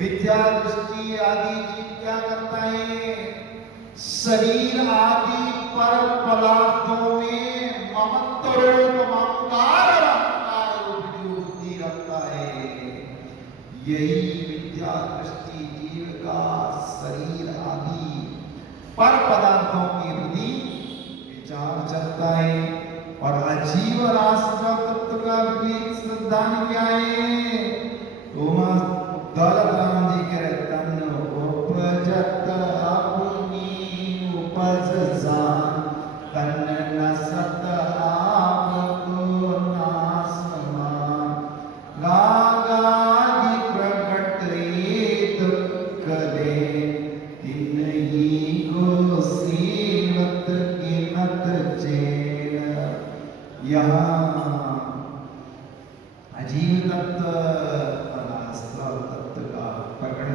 विद्या दृष्टि आदि जीव क्या करता है? शरीर आदि पर पदार्थों में ममत्वरूप ममकार रूप जो बुद्धि रखता है, यही विद्या दृष्टि जीव का शरीर आदि पर पदार्थों के प्रति विचार चलता है। और अजीव राष्ट्र तत्व का विवेक श्रद्धा क्या है? दौलत राम जी कह रहे तन उपजत अपनी उपज जान, तन न सत आपको नास मान, गागादि प्रकट ये दुख दे, तिन्ही को सेवत गिनत चैन। यहाँ अजीव तत्व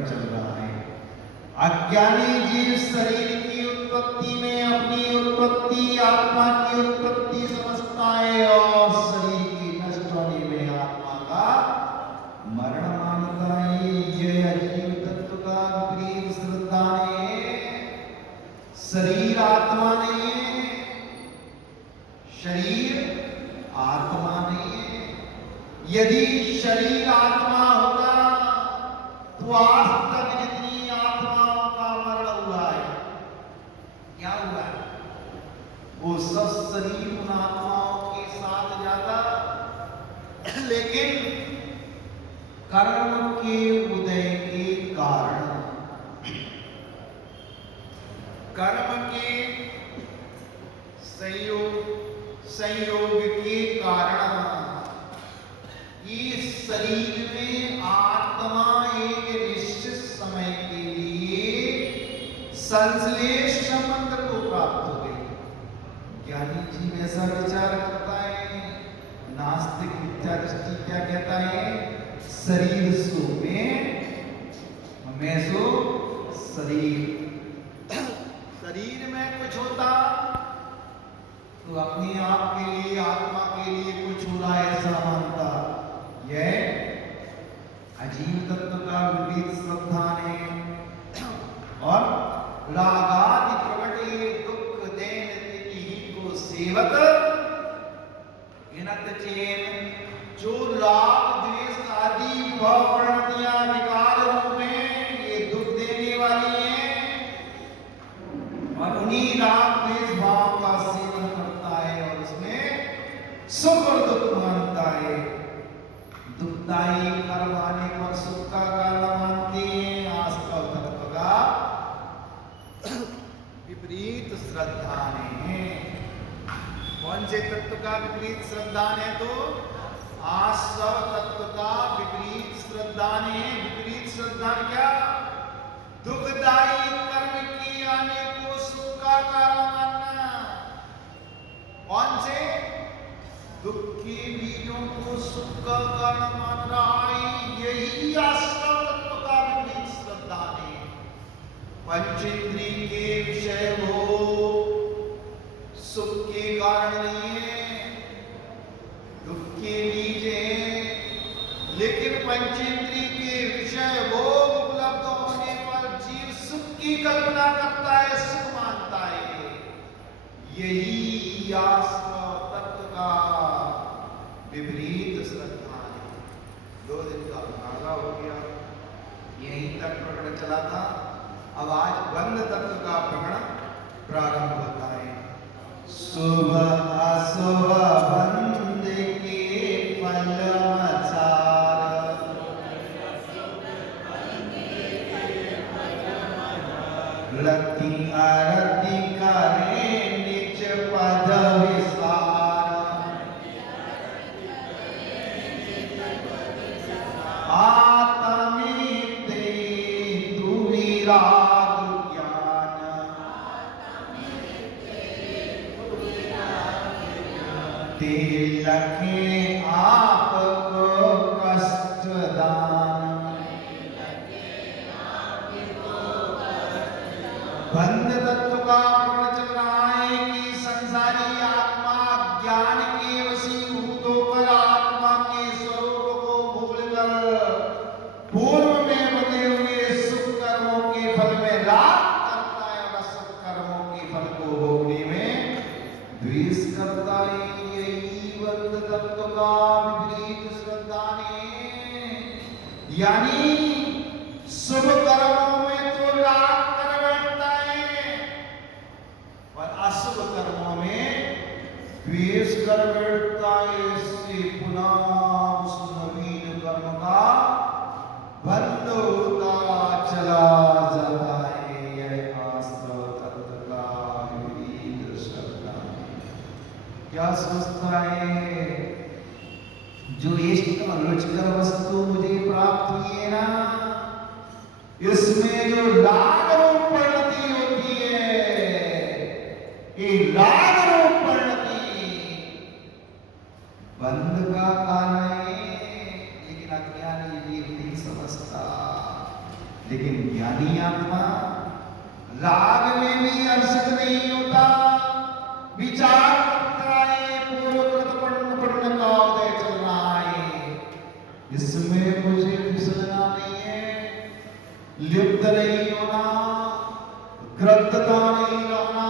चल रहा है। अज्ञानी जीव शरीर की उत्पत्ति में अपनी उत्पत्ति आत्मा की उत्पत्ति समझता है और शरीर की नष्ट होने में आत्मा का मरण मानता है। यह अजीव तत्व का विपरीत श्रद्धा है। शरीर आत्मा नहीं है, शरीर आत्मा नहीं है। यदि शरीर आत्मा होता तो आज तक जितनी आत्माओं का मरण हुआ है, क्या हुआ है? वो सब शरीर उन आत्माओं के साथ जाता, लेकिन कर्म के उदय के कारण, कर्म के संयोग के कारण इस शरीर में आत्मा एक निश्चित समय के लिए संश्लेष संबंध को प्राप्त हो गई। ज्ञानी जीव ऐसा विचार करता है। नास्तिक विद्या दृष्टि क्या कहता है? शरीर सो मैं सो शरीर। शरीर में कुछ होता तो अपने आप के लिए आत्मा के लिए कुछ हो रहा है ऐसा मानता। यह अजीव तत्व का विपरीत श्रद्धा है। और रागादि प्रकटे दुख देन तिन्ही को सेवत गिनत चैन। जो राग द्वेष आदि प्रवृत्तियां विकार रूप में ये दुख देने वाली हैं, और उन्हीं राग द्वेष भाव का सेवन करता है और उसमें सुख और दुख मानता है। दुखदायी कर्म आने पर सुख का कारण मानते हैं। आस्था तत्व का विपरीत श्रद्धा है। कौन से तत्व का विपरीत श्रद्धा है? तो आस्था तत्व का विपरीत श्रद्धा है। विपरीत श्रद्धा क्या? दुखदायी कर्म के आने को सुख का कारण मानना। कौन से? दुख के बीजों को सुख का कारण मान रहा है। यही आस्था तत्व का विपरीत श्रद्धा है। पंचेंद्रिय के विषय वो सुख के कारण नहीं है, दुख के बीज है। लेकिन पंचेंद्रिय के विषय वो उपलब्ध होने पर जीव सुख की कल्पना करता है, सुख मानता है। यही आस्था तत्व का विपरीत श्रद्धा है। 2 दिन का नागा हो गया, यहीं तक प्रकरण चला था। अब आज बंध तत्व का प्रकरण प्रारंभ होता है। शुभ अशुभ बंध के फल आचार, रति अरति करे निज पद विसार, आत्मिते तु विराग ज्ञान, ते लखे आपको कष्ट दान। बंध तत्व का प्रकरण चल रहा है कि संसारी आत्मा ज्ञान के वशीभूत होकर आत्मा के स्वरूप को भूलकर पूर्व में बने हुए यानी शुभ कर्मों में तो राग कर बैठता है और अशुभ कर्मों में द्वेष कर बैठता है। इससे पुनः उस नवीन कर्म का बंध होता चला जाता है। यह आस्त्र तत्व का विपरीत श्रद्धा। क्या सोचता है, जो इष्ट और रुचिकर वस्तु मुझे प्राप्त हुई है ना, इसमें जो राग रूप परिणति होती है, ये राग रूप परिणति बंध का कारण है। लेकिन अज्ञानी ये नहीं समझता। लेकिन ज्ञानी आत्मा राग में भी हर्षित नहीं होता, विचार करता है पूर्वकृत पुण्य का उदय चल रहा है, इसमें मुझे फिसलना नहीं है, लिप्त नहीं होना, ग्रद्धता नहीं रखना,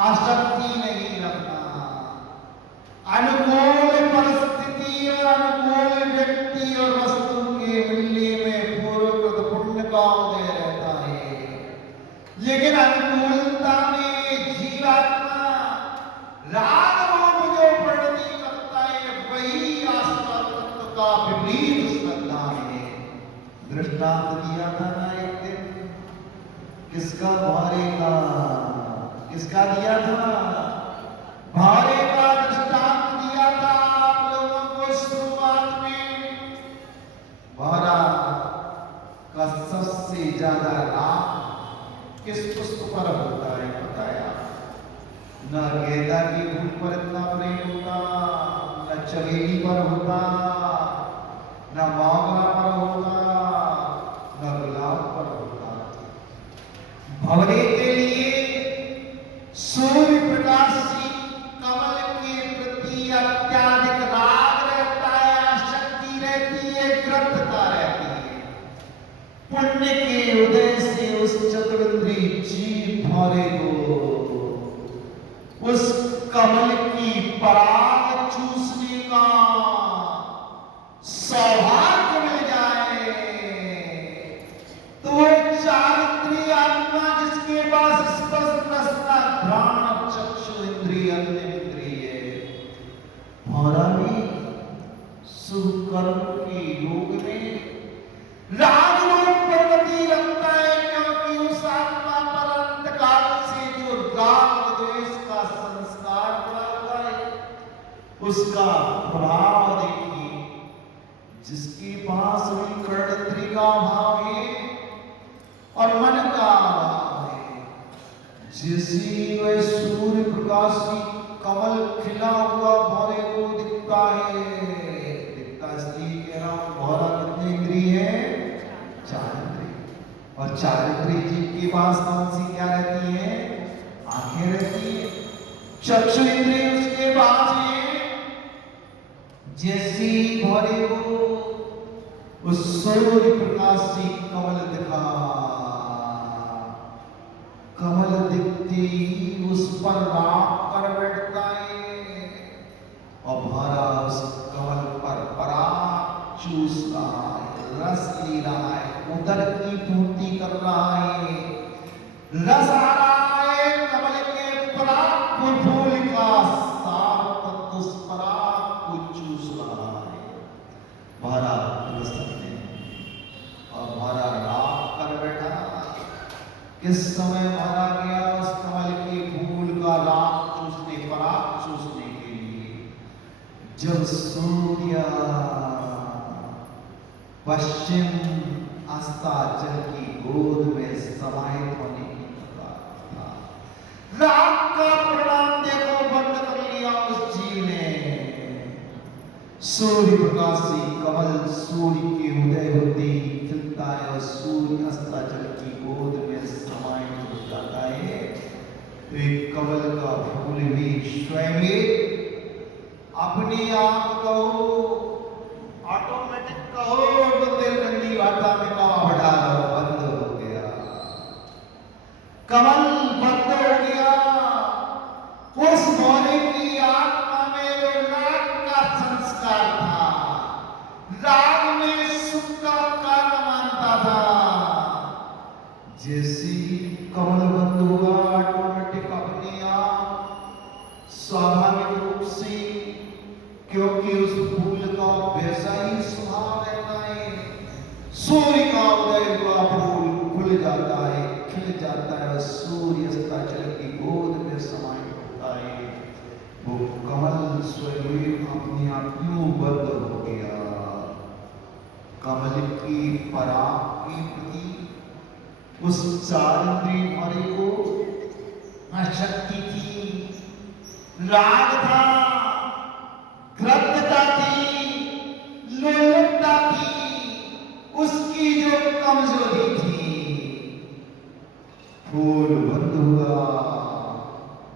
आसक्ति नहीं रखना। अनुकूल परिस्थिति और अनुकूल व्यक्ति और वस्तु के मिलने में पूर्वकृत पुण्य का उदय रहता है। लेकिन अनुकूलता में जीवात्मा राग रूप जो परिणति करता है, वही आस्था तत्व का विपरीत श्रद्धा है। दृष्टांत दिया था ना एक दिन, किसका? भारे का। किसका दिया था? भारे का दृष्टांत दिया था आप लोगों को शुरुआत में। भारा का सबसे ज्यादा राग किस पुष्प पर होता है बताया? न गेंदा के फूल पर इतना प्रेम होता, न चमेली पर होता, न मोगरा पर होता, न गुलाब पर होता। भंवरे के लिए सूर्य प्रकाशी कमल के प्रति अत्याधिक राग रहता है, आसक्ति रहती है, ग्रद्धता रहती है। पुण्य के उदय से उस चतुरिंद्री जीव भंवरे को उस कमल की पराग चूसने का सौभाग्य मिल जाए, तो वो चारित्र्य आत्मा जिसके पास स्पर्श रसना घ्राण चक्षु इंद्रिय अंतिम इंद्रिय, भंवरा भी शुभ कर्म के योग में राग रूप प्रवृत्ति रखता है, क्योंकि उस आत्मा पर अंतकाल से जो राग द्वेष का संस्कार पड़ा हुआ है, उसका प्रभाव देखिए। जिसके पास भी कर्णेंद्रिय का भाव है और मन का भाव है, जैसे वह सूर्य प्रकाशी कमल खिला हुआ भंवरे को दिखता है, दिखता इसलिए कह रहा हूं, भंवरा कितने इंद्रिय है? चार इंद्रिय। और चार इंद्रिय जीव के पास कौन सी क्या रहती है? आंखें रहती है। चक्षु इंद्रिय उसके पास है। जैसे भंवरे को उस सूर्य प्रकाशी कमल दिखा, कमल दिखते ही उस पर राग कर बैठता है और भंवरा उस कमल पर पराग चूस रहा है, रस ले रहा है, उदर की पूर्ति कर रहा है, रस आ रहा है कमल के पराग को, फूल का सार तत्व उस पराग को चूस रहा है। भंवरा रस में और भंवरा राग कर बैठा। किस समय भंवरा गया उस कमल के फूल का राग चूसने, पराग चूसने के लिए? जब सूर्य पश्चिम अस्ताचल की गोद में समाहित होने की कगार था। राग का परिणाम देखो बंद कर लिया उस जीव ने। सूर्य प्रकाशी कमल सूर्य के उदय होते ही खिलता है और सूर्य अस्ताचल की गोद में समाहित हो जाता है। तो एक कमल का फूल भी स्वयं अपने आप कहो, ऑटोमेटिक कहो, बुंदेलखंडी भाषा में कहो, हटा लो, बंद हो गया। कमल बंद हो गया। उस भंवरे की आत्मा में जो राग का संस्कार था, राग में सुख जैसी कमल बंद हुआ ऑटोमेटिक अपने आप स्वाभाविक रूप से, क्योंकि उस फूल का वैसा ही स्वभाव रहता है, सूर्य का उदय हुआ फूल खुल जाता है, खिल जाता है, सूर्य अस्ताचल की गोद में समाहित होता है। वो कमल स्वयं अपने आप क्यों बंद हो गया? कमल की पराग के प्रति उस चारिंद्रिय भरे को शक्ति थी, राग था, ग्रंथता थी, लोलुपता थी, उसकी जो कमजोरी थी। फूल बंद हुआ,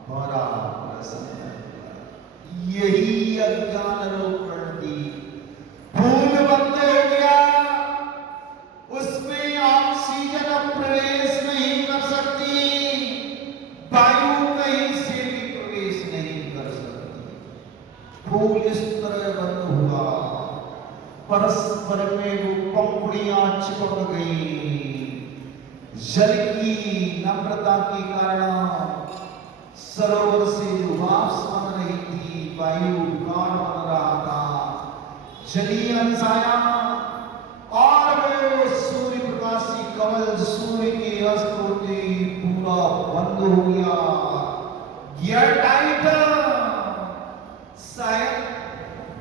भरा प्रसन्न, यही अज्ञान रोकण थी। फूल बंद हो गया, उसमें ऑक्सीजन प्रवेश नहीं कर सकती, वायु कहीं से भी प्रवेश नहीं कर सकती। फूल इस तरह बंद हुआ, परस्पर में वो पंखुड़ियां चिपक गई। जल की नम्रता के कारण सरोवर से जो वाष्प बन रही थी, वायु विकार बन रहा था, जलीय अंश आया और वो सूर्य प्रकाशी कमल सूर्य के अस्त होते पूरा बंद हो गया, गियर टाइट। शायद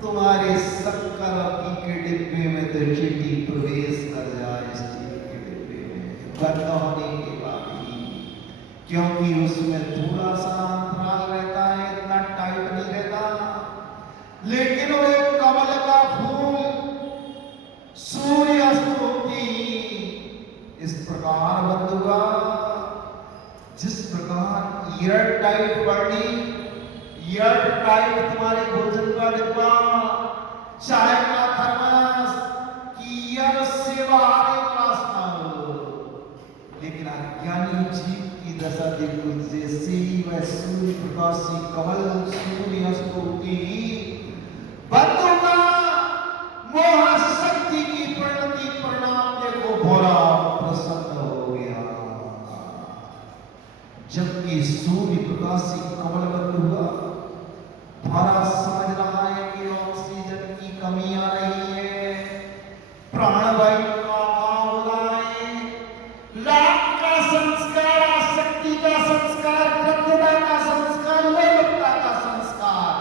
तुम्हारे शक्कर के डिब्बे में तो चींटी प्रवेश कर जाए, स्टील के डिब्बे में बंद होने के बाद ही, क्योंकि उसमें थोड़ा सा अंतराल रहता है, इतना टाइट नहीं रहता। लेकिन वो कमल का फूल सूर्य अस्त होती इस प्रकार बंद हुआ, जिस प्रकार air tight burning, air tight तुम्हारे भोजन का डिब्बा, चाय का थर्मस की एयर से बाहर एक रास्ता हो। लेकिन अज्ञानी जीव की दशा देखो, जैसे ही वह सूर्य प्रकाशी कमल सूर्य अस्त होती बंद होगा, मोह शक्ति की परिणति परिणाम देखो, भोला प्रसन्न हो गया। जबकि सूर्य प्रकाशी कमल बंद हुआ, भोला समझ रहा है कि ऑक्सीजन की कमी आ रही है, प्राणवायु का अभाव हो रहा है, राग का संस्कार, आसक्ति का संस्कार, प्रज्ञा का संस्कार, लोलुपता का संस्कार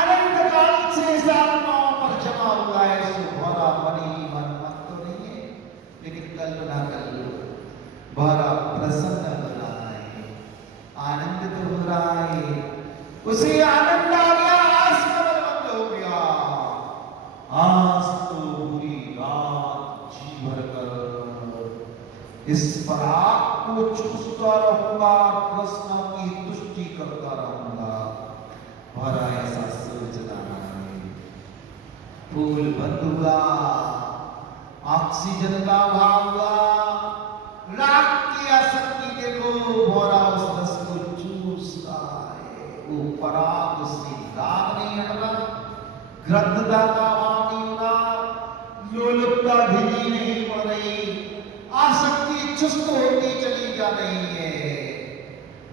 अनंत काल से इस आत्माओं पर जमा हुआ है। भोला बनी मन मत तो नहीं है, लेकिन कल्पना कर लो, भोला प्रसन्न हो रहा है, आनंदित हो रहा है, उसे आनंद आ गया, आज कमल बंद हो गया। आज तो पूरी रात जी भर कर इस पराग को चूसता रहूंगा, कृष्ण की तुष्टि करता रहूंगा। भरा ऐसा सोच रहा है। फूल बंद हुआ, ऑक्सीजन का अभाव हुआ, राग की आसक्ति देखो, भोरा उस रस को चूसता है, वो पराग से राग नहीं हट रहा, ग्रंथता का अभाव नहीं हो रहा, लोलुपता ढीली नहीं हो रही, आसक्ति चुस्त होती चली जा रही है।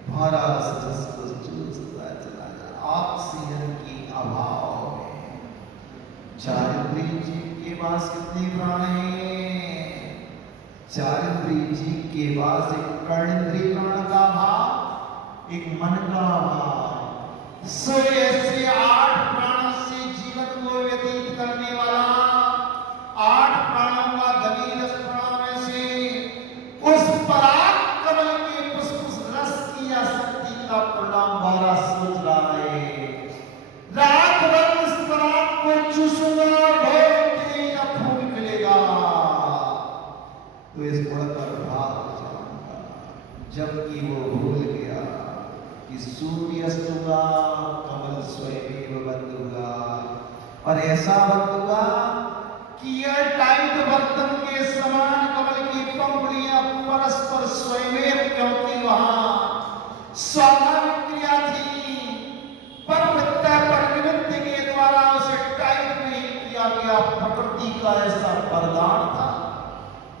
भरा उस रस को चूसता चला जा, ऑक्सीजन की अभाव में। चारिंद्रिय जीव के पास कितने प्राण हैं? चारिंद्रिय जीव के पास एक कर्णेंद्रिय प्राण का भाव, एक मन का भाव, सो ऐसे 8 प्राणों से जीवन को व्यतीत करने वाला, 8 प्राणों का धनी 10 प्राणों में से उस पराग कमल के पुष्प रस की आसक्ति का परिणाम भरा सोच रहा है। रात भर इस पराग को चूसूंगा, भोग या फूल मिलेगा तो इस गुण पर भाग जाऊंगा। जबकि वो भूल गया कि सूर्य अस्त हुआ, कमल स्वयं बंद हुआ, और ऐसा बंद हुआ कि यह टाइट बर्तन के समान कमल की पंखुड़ियां परस्पर स्वयं, क्योंकि वहां स्वाभाविक क्रिया थी, पर प्रवृत्ति के द्वारा उसे टाइट नहीं किया गया। प्रकृति का ऐसा वरदान था,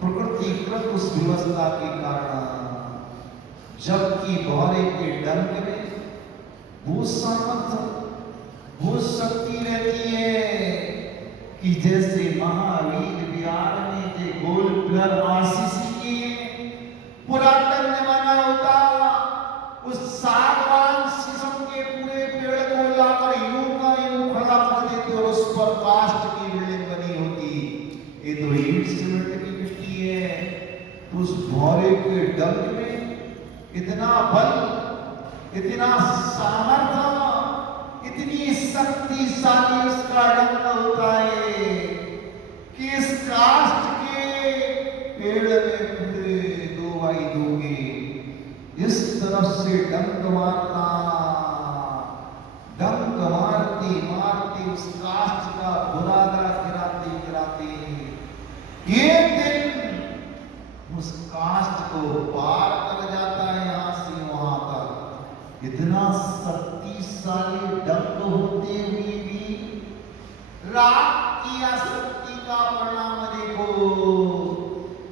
प्रकृति कृत उस व्यवस्था के कारण जबकि भौरे के डंक में वो सामर्थ्य, वो शक्ति रहती है कि जैसे महावीर बिहार में जो गोल पिलर आरसीसी के पुरातन जमाना होता, उस सागवान शीशम के पूरे पेड़ को लाकर यूं का यूं खड़ा कर देते और उस पर काष्ठ की बिल्डिंग बनी होती। ये तो ईंट सीमेंट की मिट्टी है। तो उस भौरे के डंक में इतना बल, इतना सामर्थ्य, इतनी शक्तिशाली इसका डंक होता है कि इस काष्ठ के पेड़ में पूरे 2x2 के इस तरफ से डंक मारता, डंक मारते मारते उस काष्ठ का बुरादा गिराते गिराते एक दिन उस काष्ठ को पार कर जाता है यहां से वहां तक। इतना शक्तिशाली डंक होते हुए भी राग की आसक्ति का परिणाम देखो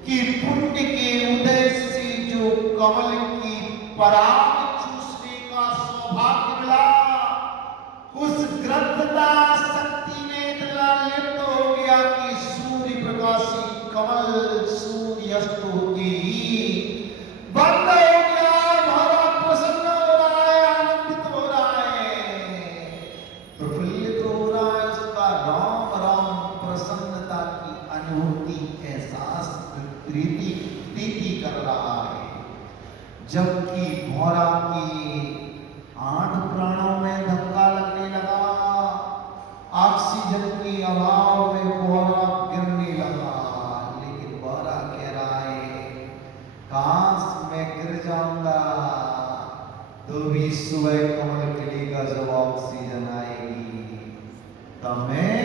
कि पुण्य के उदय से जो कमल की पराग चूसने का सौभाग्य मिला, उस ग्रंथता शक्ति में इतना लिप्त हो गया कि सूर्य प्रकाशी कमल सूर्यास्त होते ही बंद हो गया। भौरा प्रसन्न हो रहा है, आनंदित हो रहा है, प्रफुल्लित हो रहा है, उसका राम राम प्रसन्नता की अनुभूति, एहसास, प्रीति कर रहा है। जबकि भौरा की 8 प्राणों में धक्का लगने लगा, ऑक्सीजन के अभाव में भौरा गिरने लगा। लेकिन भौरा कह रहा है काश मैं गिर जाऊंगा तो भी सुबह कमल खिलेगा, जब ऑक्सीजन आएगी तब मैं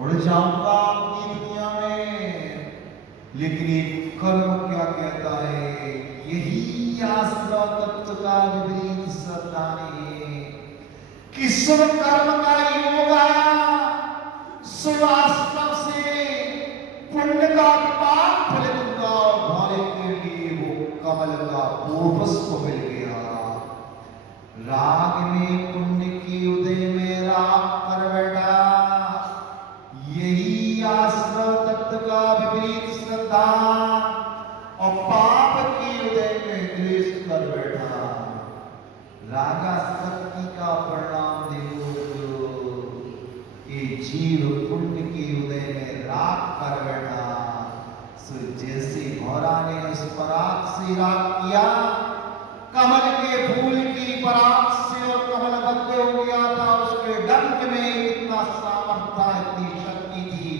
उड़ जाऊंगा अपनी दुनिया में। लेकिन एक कर्म क्या कहता है, यही आश्रय तत्व का विपरीत श्रद्धा है कि शुभ कर्म का योग आया, शुभ आश्रम से पुण्य का पाप फलित हुआ, भौरे के लिए वो कमल का पुष्प मिल गया। राग में पुण्य के उदय में राग कर बैठा, यही आश्रय तत्व का विपरीत श्रद्धा, और पाप के उदय में द्वेष कर बैठा। रागा शक्ति का परिणाम देखो कि जीव पुण्य के उदय में राग कर बैठा। सो जैसे भौरा ने उस पराग से राग किया, कमल के फूल की पराग से और कमल बंद हो गया था, उसके डंक में इतना सामर्थ्य, इतनी शक्ति थी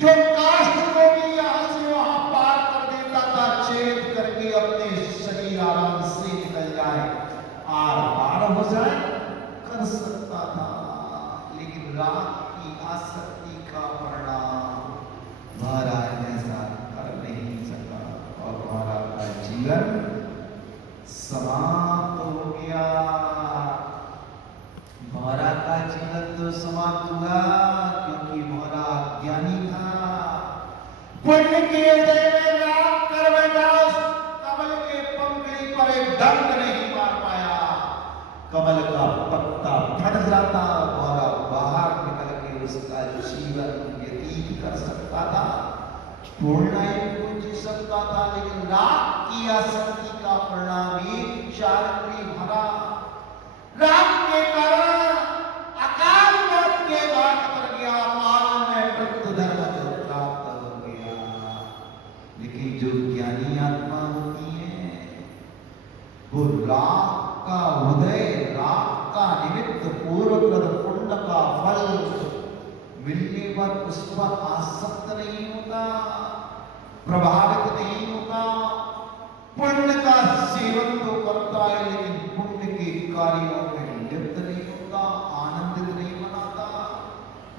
जो काष्ठ को भी यहां से वहां पार कर देता था, छेद करके अपने शरीर आराम से निकल जाए, आर पार हो जाए, कर सकता था। लेकिन राग की आसक्ति का परिणाम भौरा ऐसा कर नहीं सका और भौरा का जीवन समाप्त हो गया। भौरा का जीवन तो समाप्त हुआ क्योंकि भौरा अज्ञानी था। पुण्य के उदय में राग कर बैठा, कमल के पंखड़ी पर एक डंक नहीं मार पाया, कमल का पत्ता फट जाता, भौरा बाहर निकल के उसका जीवन व्यतीत कर सकता था, पूर्ण को जी सकता था। लेकिन राग की आसक्ति का परिणाम एक चारित्री भरा, राग के कारण अकाल मौत के घाट पर गया, काल में मृत्यु धर्म प्राप्त हो गया। लेकिन जो ज्ञानी आत्मा होती है वो राग का उदय, राग का निमित्त पूर्वकृत पुण्य का फल मिलने पर उस पर आसक्त नहीं होता, प्रभावित नहीं होता। पुण्य का सेवन तो करता है लेकिन पुण्य के कार्यों में लिप्त नहीं होता, आनंदित नहीं मनाता,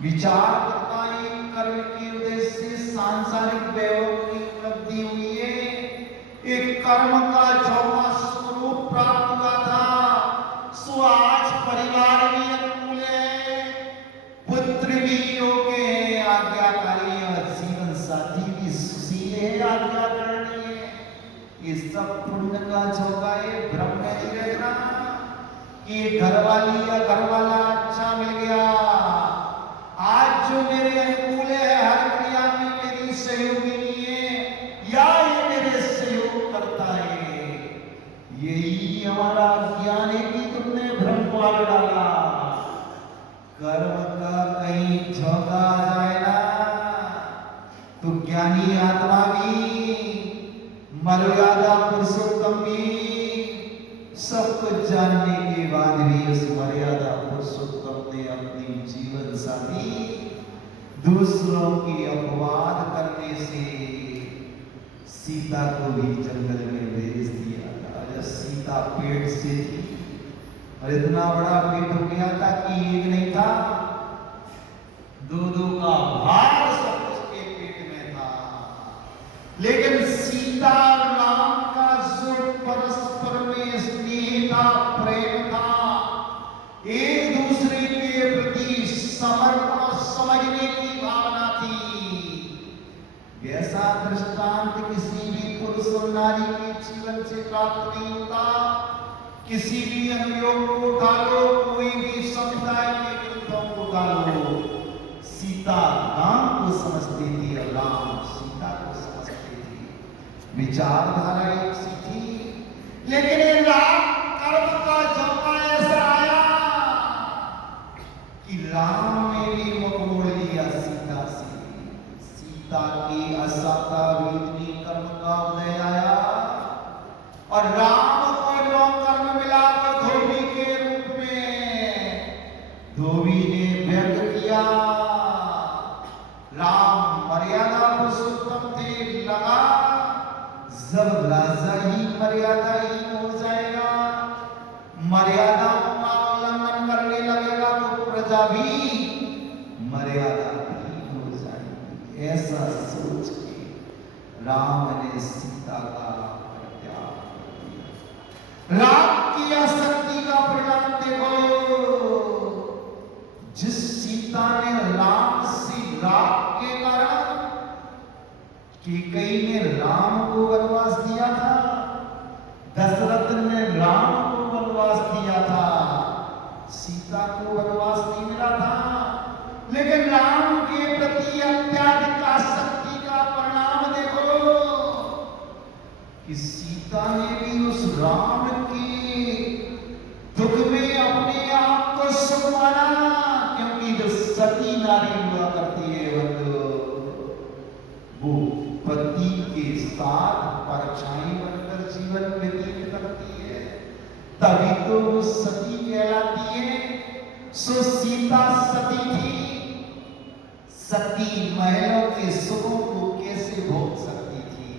विचार करता है कर्म के उद्देश्य से सांसारिक वैभव की उपलब्धि हुई है, एक कर्म का चौथा स्वरूप प्राप्त हुआ था, सो आज परिवार भी अनुकूल है, पुत्र भी योग्य है, आज्ञाकारी है, जीवन साथी भी सुशील है, आज्ञा करनी ये सब पुण्य का झोंका है, भ्रम में नहीं रहना कि घरवाली या घरवाला अच्छा मिल गया, आज जो मेरे अनुकूल है, हर क्रिया में मेरी सहयोगिनी है या ये मेरे सहयोग करता है। यही हमारा ज्ञान है कि तुमने भ्रम पाल डाला। कर्म का कहीं झोंका आ जाए ना तो ज्ञानी आत्मा भी, मर्यादा पुरुषोत्तम भी, सब कुछ जानने के बाद भी उस मर्यादा पुरुषोत्तम ने अपनी जीवन साथी दूसरों की अपवाद करने से सीता को भी जंगल में भेज दिया था। जब सीता पेट से थी और इतना बड़ा पेट हो गया था कि एक नहीं था, दो का भार सब उसके पेट में था। लेकिन सीता और राम का जो परस्पर में स्नेह था, प्रेम था, एक दूसरे के प्रति समर्पण समझने की भावना थी। ऐसा दृष्टांत किसी भी पुरुष और नारी के जीवन से प्राप्त नहीं होता। किसी भी अनुयोग को उठा लो, कोई भी समुदाय के ग्रंथों को उठा लो, सीता राम को समझती थी और राम सीता को समझते थे। विचारधारा एक सी थी, लेकिन ये राम कर्म का झोंका ऐसा आया कि राम ने भी मुख मोड़ लिया सीता से। सीता की असाता वेदनी कर्म का उदय आया और राम को जो कर्म मिला तो धोबी के रूप में धोबी ने व्यक्त किया। राम मर्यादा पुरुषोत्तम थे, लगा जब राजा ही मर्यादाहीन हो जाएगा, मर्यादाओं का उल्लंघन करने लगेगा तो प्रजा भी मर्यादाहीन हो जाएगी। ऐसा सोच के राम ने सीता का परित्याग कर दिया। राम की आसक्ति का परिणाम देखो, जिस सीता ने राम से राग के कारण कैकेयी ने राम को वनवास दिया था, दशरथ ने राम को वनवास दिया था, सीता को वनवास नहीं मिला था। लेकिन राम के प्रति अत्याधिक आसक्ति का परिणाम देखो कि सीता ने भी उस राम के दुख में अपने आप को सुख माना, क्योंकि जो सती नारी हुआ करती है वो पति के साथ परछाई बनकर जीवन व्यतीत करती है, तभी तो वो सती कहलाती है। सो सीता सती थी। सती महलों के सुखों को कैसे भोग सकती थी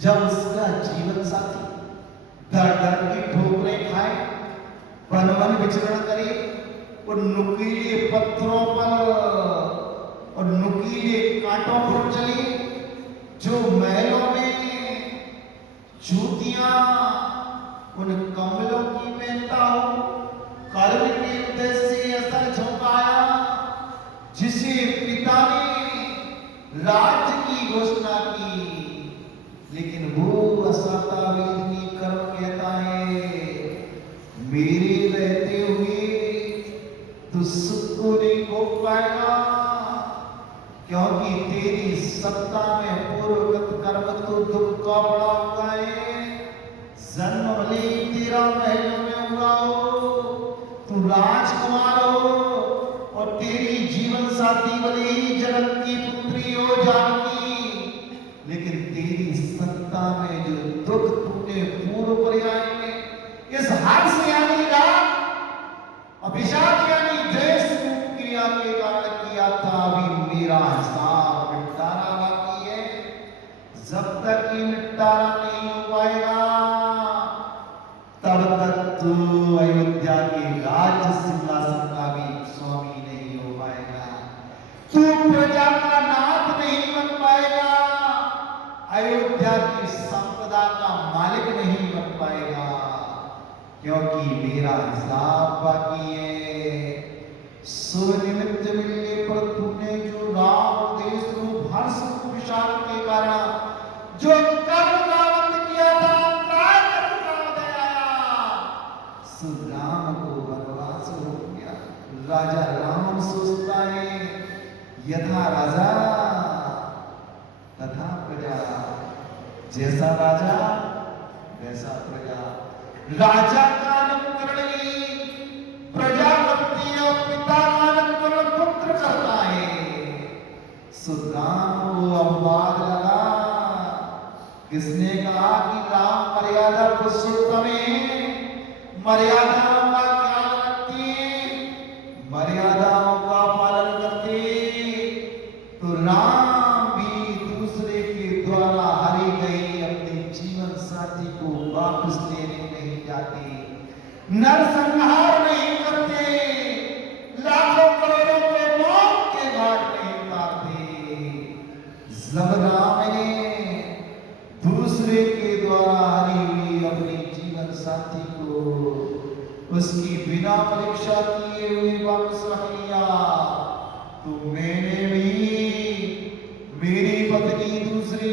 जब उसका जीवन साथी दर दर की ठोकरें खाए, वन वन विचरण करे, और नुकीले पत्थरों पर और नुकीले कांटों पर चले, जो महलों में जूतियां उन कमलों की पहनता हो, कर्म के उद्देश्य से ऐसा झोंकाया जिसे पिता ने राज्य की घोषणा की। लेकिन वो असाता वेदनी कर्म कहता है, मेरे रहते हुए तो सुख को नहीं भोग पाएगा, क्योंकि तेरी सत्ता में पूर्वगत कर्म तो दुख का बड़ा हुआ है। जन्म भले ही तेरा महलों में हुआ हो, तू राजकुमार हो, और तेरी जीवन साथी भले ही जनक की पुत्री हो जानकी, लेकिन तेरी सत्ता में जो दुख तूने पूर्व पर्याय में इस हर्ष यानी राग, अभिशाप यानी द्वेष रूप क्रिया के कारण किया था, अभी मेरा हिसाब निपटारा बाकी है। जब तक ये निपटारा नहीं हो पाएगा तब तक तू अयोध्या के राज्य सिंहासन का भी स्वामी नहीं हो पाएगा, तू प्रजा का नाथ नहीं बन पाएगा, अयोध्या की संपदा का मालिक नहीं बन पाएगा, क्योंकि मेरा हिसाब बाकी है। शुभ निमित्त मिलने पर तूने जो राम देश रूप हर्ष विशाल के कारण जो कर्म प्राप्त किया यथा राजा तथा प्रजा, जैसा राजा वैसा प्रजा। राजा का अनुकरण ही प्रजा करती है और पिता का अनुकरण पुत्र करता है। सुदाम को अपवाद लगा। किसने कहा कि राम मर्यादा पुरुषोत्तम है, मर्यादाओं का ख्याल रखते, मर्यादाओं का पालन करते, तो राम भी दूसरे के द्वारा हरी गई अपने जीवन साथी को वापस लेने नहीं जाते, नरसंहार नहीं करते, लाखों करोड़ों को मौत के घाट नहीं उतारते। जब राम ने दूसरे के द्वारा हरी हुई अपनी जीवन साथी को उसकी बिना परीक्षा किए हुए वापस रख